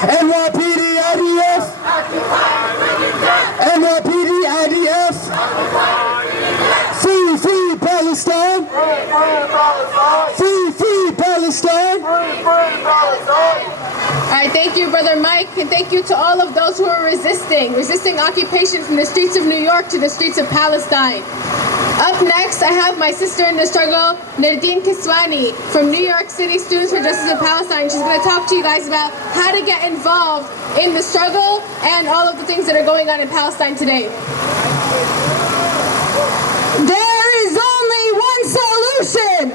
NYPD IDF! NYPD IDF! Free, free Palestine! Free, free Palestine! All right, thank you, Brother Mike, and thank you to all of those who are resisting occupation from the streets of New York to the streets of Palestine. Up next, I have my sister in the struggle, Nardine Kiswani, from New York City Students for Justice in Palestine. She's going to talk to you guys about how to get involved in the struggle and all of the things that are going on in Palestine today. There is only one solution.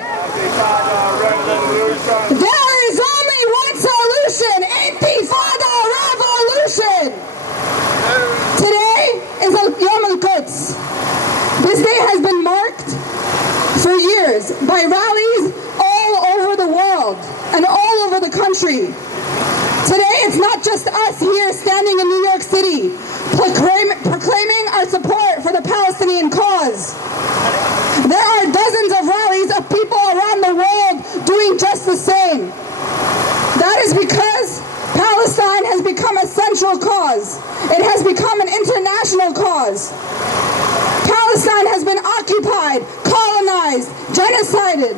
There is only one solution. Intifada revolution. Today is Al-Quds. This day has been marked for years by rallies all over the world and all over the country. Today it's not just us here standing in New York City proclaiming our support for the Palestinian cause. There are dozens of rallies of people around the world doing just the same. That is because Palestine has become a central cause. It has become an international cause. Palestine has been occupied, colonized, genocided.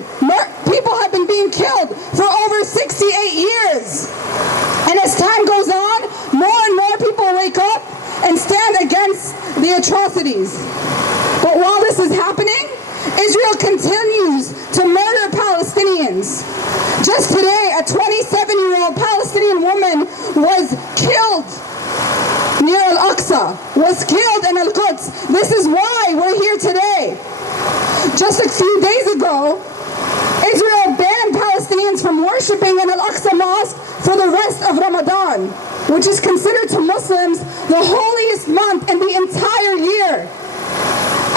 People have been being killed for over 68 years. And as time goes on, more and more people wake up and stand against the atrocities. But while this is happening, Israel continues to murder Palestinians. Just today, a 27-year-old Palestinian woman was killed near Al-Aqsa, was killed in Al-Quds. This is why we're here today. Just a few days ago, Israel banned Palestinians from worshiping in Al-Aqsa Mosque for the rest of Ramadan, which is considered to Muslims the holiest month in the entire year.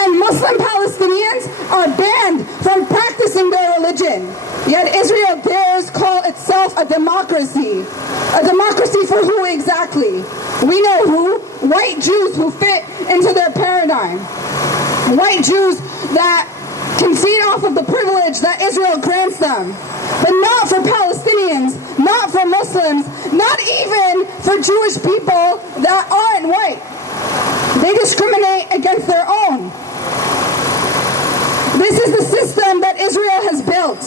And Muslim Palestinians are banned from practicing their religion. Yet Israel dares call itself a democracy. A democracy for who exactly? We know who. White Jews who fit into their paradigm. White Jews that can feed off of the privilege that Israel grants them. But not for Palestinians, not for Muslims, not even for Jewish people that aren't white. They discriminate against their own. This is the system that Israel has built.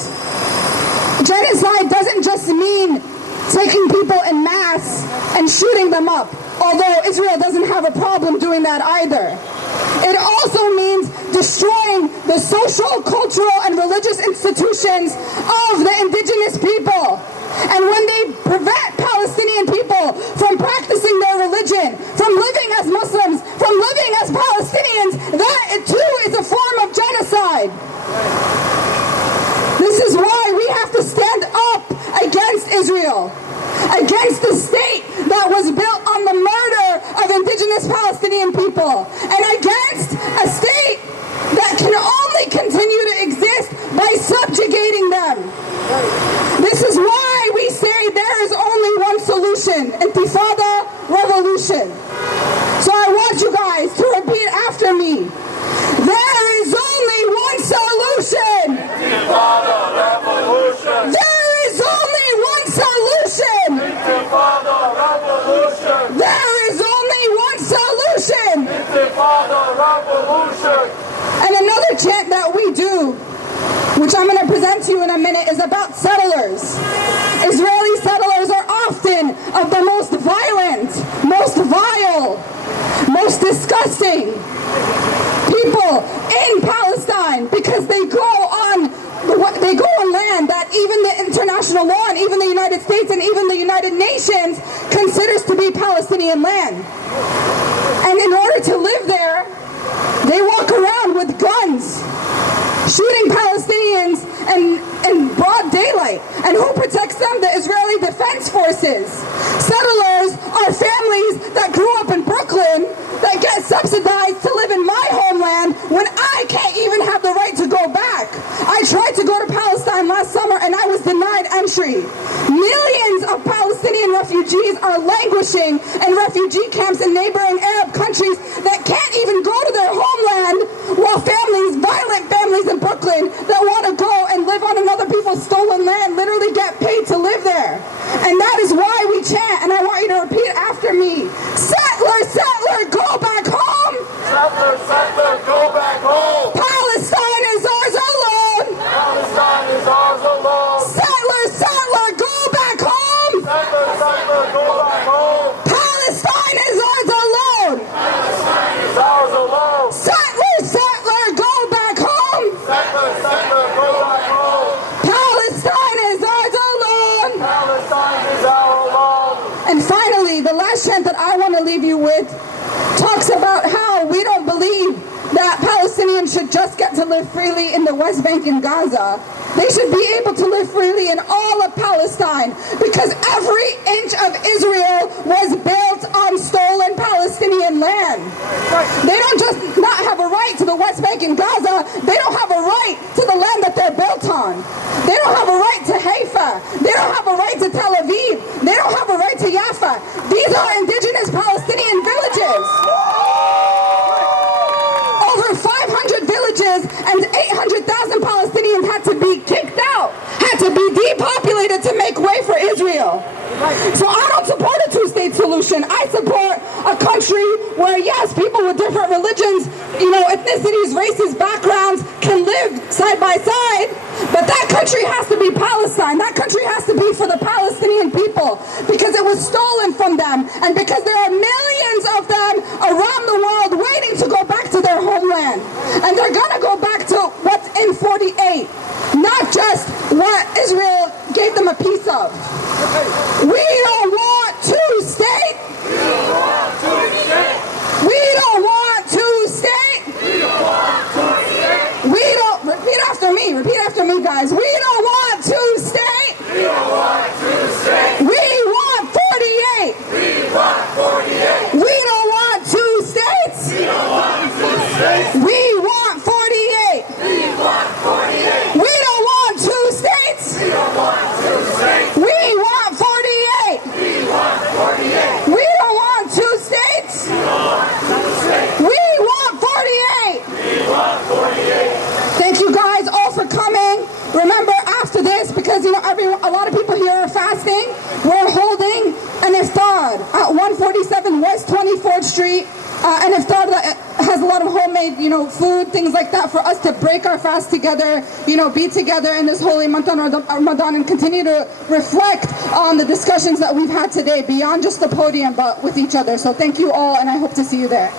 Genocide doesn't just mean taking people en masse and shooting them up, although Israel doesn't have a problem doing that either. It also means destroying the social, cultural, and religious institutions of the indigenous people. And when they prevent Palestinian people from practicing their religion, from living as Muslims, from living as Palestinians, that too is a form of genocide. This is why we have to stand up against Israel, against the state that was built on the murder of indigenous Palestinian people, and against a state that can only continue to exist by subjugating them. This is why we say there is only one solution, Intifada revolution. So I want you guys to repeat after me. There is only one solution. Intifada revolution. There is only one solution. Intifada revolution. There is only one solution. Intifada revolution. And another chant that we do, which I'm going to present to you in a minute, is about settlers. Israeli settlers are often of the most violent, most vile, most disgusting people in Palestine, because they go on land that even the international law and even the United States and even the United Nations considers to be Palestinian land. And in order to live there, they walk around with guns, shooting Palestinians in broad daylight. And who protects them? The Israeli Defense Forces. Settlers are families that grew up in Brooklyn that get subsidized to live in my homeland when I can't even have the right to go back. I tried to go to Palestine last summer and I was denied entry. Millions of Palestinian refugees are languishing in refugee camps in neighboring Arab countries that can't even go to their homeland, while families, violent families in Brooklyn that want to go and live on another people's stolen land literally get paid to live there. And that is why we chant, and I want settler, go back home. Palestine is ours alone. Palestine is ours alone. Settler, settler, go back home. Settler, settler, go back home. Palestine is ours alone. Palestine is our alone. And finally, the last chant that I want to leave you with talks about how we don't believe that Palestinians should just get to live freely in the West Bank and Gaza. They should be able to live freely in all of Palestine because every inch of Israel was built on stolen Palestinian land. They don't just not have a right to the West Bank and Gaza, they don't have a right to the land that they're built on. They don't have a right to Haifa. They don't have a right to Tel Aviv. They don't have a right to Jaffa. These are indigenous Palestinian villages. Over 500 villages and 800,000 Palestinians had to be kicked out, had to be depopulated to make way for Israel. So I don't support a two-state solution. I support a country where, yes, people with different religions, ethnicities, races, backgrounds can live side by side, but that country has to be Palestine. That country has to be for the Palestinian people because it was stolen from them and because there are millions of them around the world waiting to go back to their homeland. And they're going to go back to what's in 48, not just what Israel gave them a piece of. We don't want two-state. We don't want two-state. We don't want two-state. We don't want two-state. We don't, repeat after me, guys. We don't want two-state. We don't want two-state. We want 48. We want 48. We don't want two states. We don't want two-state. We want 48. We want 48. We don't want two states. We don't want two-state. We want 48. We want 48. We don't want two states. We don't want two-state. We want 48. We want 48. Thank you guys all for coming. Remember after this, because a lot of people here are fasting, we're holding an iftar at 147 West 24th Street. An iftar that has a lot of homemade, food, things like that for us to break our fast together, be together in this holy month on Ramadan and continue to reflect on the discussions that we've had today beyond just the podium, but with each other. So thank you all, and I hope to see you there.